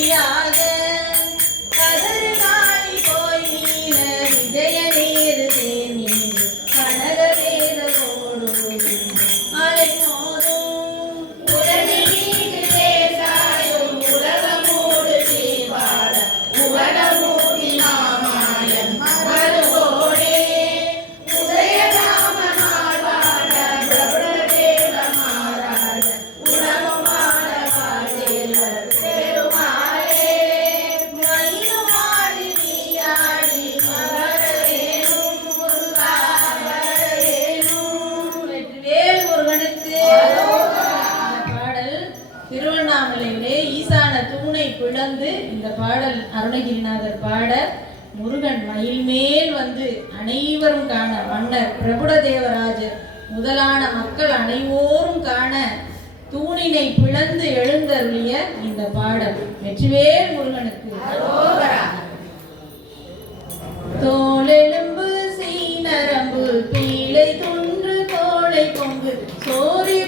ஐயா அருணகிரிநாதர் பாட முருகன் மயில் மேல் வந்து அனைவரும் காண மன்னர் பிரபுட தேவராஜர் முதலான மக்கள் அனைவோரும் காண தூணினை பிளந்து எழுந்தருளிய இந்த பாடல். வெற்றிவேல் முருகனுக்கு. தோலெலும்பு சீனரம்பு பீழை துன்று தோலை கொங்கு சோரி